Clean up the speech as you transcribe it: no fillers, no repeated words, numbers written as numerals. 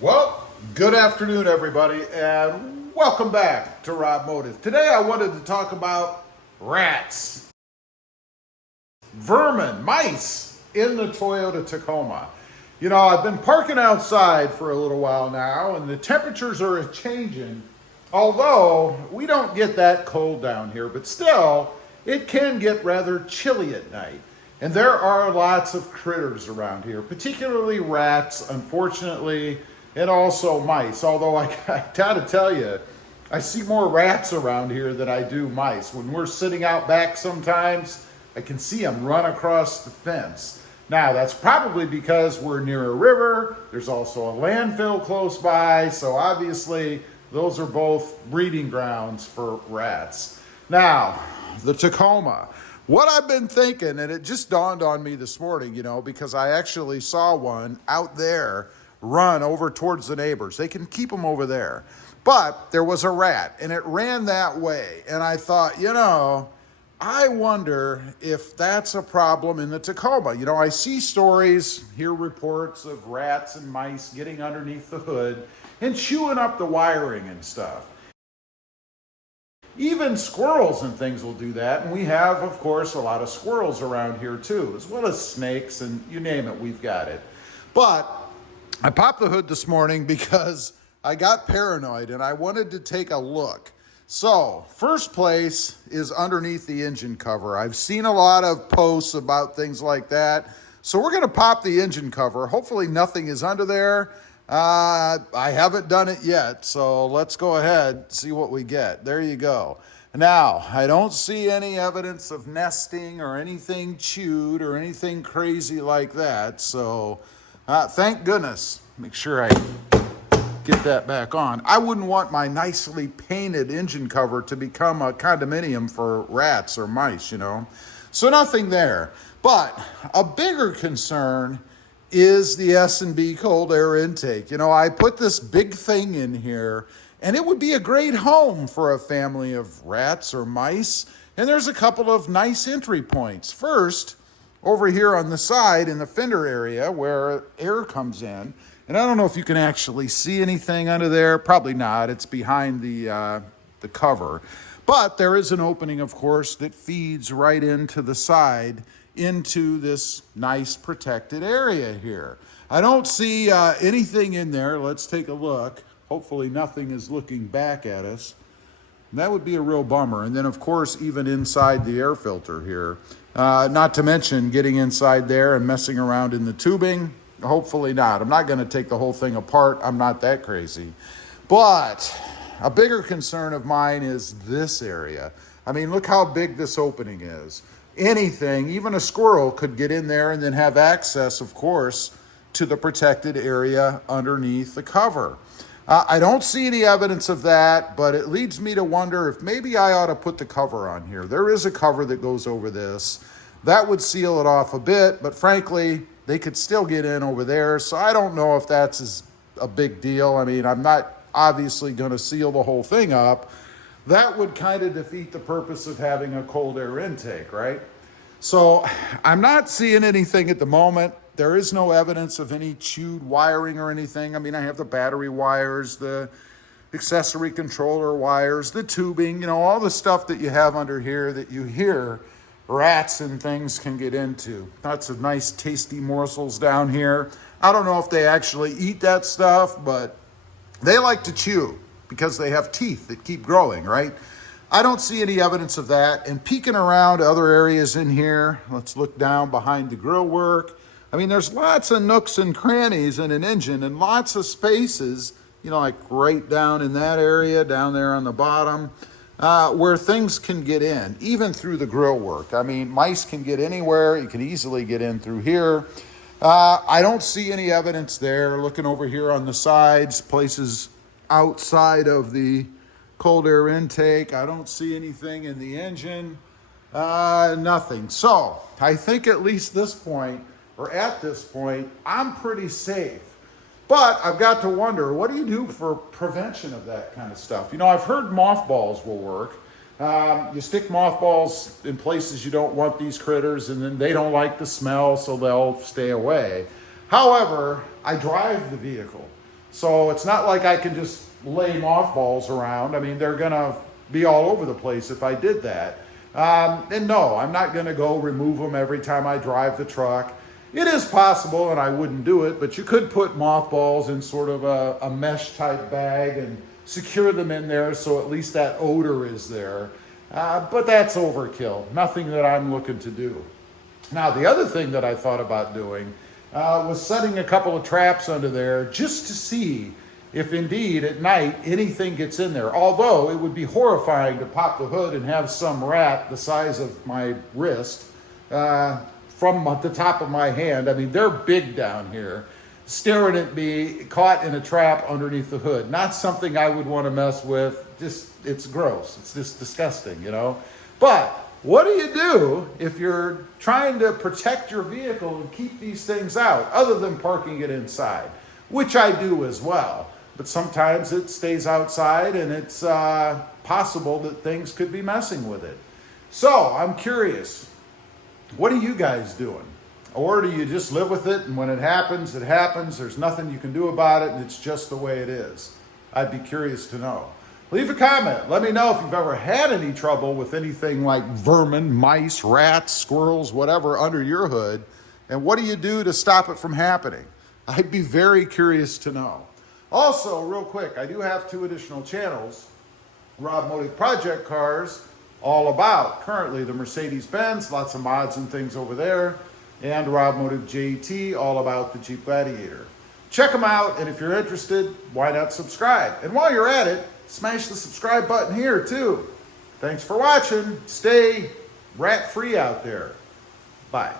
Well, good afternoon, everybody, and welcome back to Robmotive. Today I wanted to talk about rats, vermin, mice in the Toyota Tacoma. You know, I've been parking outside for a little while now, and the temperatures are changing, although we don't get that cold down here, but still, it can get rather chilly at night. And there are lots of critters around here, particularly rats, unfortunately, and also mice. Although I gotta tell you, I see more rats around here than I do mice. When we're sitting out back sometimes, I can see them run across the fence. Now, that's probably because we're near a river. There's also a landfill close by, so obviously those are both breeding grounds for rats. Now, the Tacoma. What I've been thinking, and it just dawned on me this morning, you know, because I actually saw one out there run over towards the neighbors. They can keep them over there. But there was a rat, and it ran that way. And I thought, you know, I wonder if that's a problem in the Tacoma. You know, I see stories, hear reports of rats and mice getting underneath the hood and chewing up the wiring and stuff. Even squirrels and things will do that, and we have, of course, a lot of squirrels around here too, as well as snakes, and you name it, we've got it. But I popped the hood this morning because I got paranoid and I wanted to take a look. So, first place is underneath the engine cover. I've seen a lot of posts about things like that. So we're gonna pop the engine cover. Hopefully nothing is under there. I haven't done it yet, so let's go ahead, see what we get. There you go. Now, I don't see any evidence of nesting or anything chewed or anything crazy like that, so thank goodness. Make sure I get that back on. I wouldn't want my nicely painted engine cover to become a condominium for rats or mice, you know. So nothing there. But a bigger concern is the S&B cold air intake. You know, I put this big thing in here, and it would be a great home for a family of rats or mice. And there's a couple of nice entry points. First, over here on the side in the fender area where air comes in, and I don't know if you can actually see anything under there. Probably not. It's behind the cover. But there is an opening, of course, that feeds right into the side into this nice protected area here. I don't see anything in there. Let's take a look. Hopefully nothing is looking back at us. That would be a real bummer. And then, of course, even inside the air filter here. Not to mention getting inside there and messing around in the tubing. Hopefully not. I'm not going to take the whole thing apart. I'm not that crazy. But a bigger concern of mine is this area. I mean, look how big this opening is. Anything, even a squirrel, could get in there and then have access, of course, to the protected area underneath the cover. I don't see any evidence of that, but it leads me to wonder if maybe I ought to put the cover on here. There is a cover that goes over this. That would seal it off a bit, but frankly, they could still get in over there, so I don't know if that's a big deal. I mean, I'm not obviously going to seal the whole thing up. That would kind of defeat the purpose of having a cold air intake, right? So I'm not seeing anything at the moment. There is no evidence of any chewed wiring or anything. I mean, I have the battery wires, the accessory controller wires, the tubing, you know, all the stuff that you have under here that you hear rats and things can get into. Lots of nice tasty morsels down here. I don't know if they actually eat that stuff, but they like to chew because they have teeth that keep growing, right? I don't see any evidence of that. And peeking around other areas in here, let's look down behind the grill work. I mean, there's lots of nooks and crannies in an engine and lots of spaces, you know, like right down in that area, down there on the bottom, where things can get in, even through the grill work. I mean, mice can get anywhere. You can easily get in through here. I don't see any evidence there. Looking over here on the sides, places outside of the cold air intake, I don't see anything in the engine. Nothing. So I think at least this point, or at this point, I'm pretty safe. But I've got to wonder, what do you do for prevention of that kind of stuff? You know, I've heard mothballs will work. You stick mothballs in places you don't want these critters, and then they don't like the smell, so they'll stay away. However, I drive the vehicle, so it's not like I can just lay mothballs around. I mean, they're gonna be all over the place if I did that. And no, I'm not gonna go remove them every time I drive the truck. It is possible, and I wouldn't do it, but you could put mothballs in sort of a mesh type bag and secure them in there so at least that odor is there. But that's overkill, nothing that I'm looking to do. Now, the other thing that I thought about doing was setting a couple of traps under there just to see if indeed at night anything gets in there. Although it would be horrifying to pop the hood and have some rat the size of my wrist from the top of my hand. I mean, they're big down here, staring at me, caught in a trap underneath the hood. Not something I would want to mess with. Just, it's gross. It's just disgusting, you know? But what do you do if you're trying to protect your vehicle and keep these things out, other than parking it inside, which I do as well. But sometimes it stays outside, and it's possible that things could be messing with it. So I'm curious, what are you guys doing? Or do you just live with it, and when it happens, it happens. There's nothing you can do about it, and it's just the way it is? I'd be curious to know. Leave a comment. Let me know if you've ever had any trouble with anything like vermin, mice, rats, squirrels, whatever under your hood, and what do you do to stop it from happening? I'd be very curious to know. Also, real quick, I do have 2 additional channels. Robmotive Project Cars, all about currently the Mercedes-Benz, lots of mods and things over there, and Robmotive JT, all about the Jeep Gladiator. Check them out, and if you're interested, why not subscribe? And while you're at it, smash the subscribe button here too. Thanks for watching. Stay rat-free out there. Bye.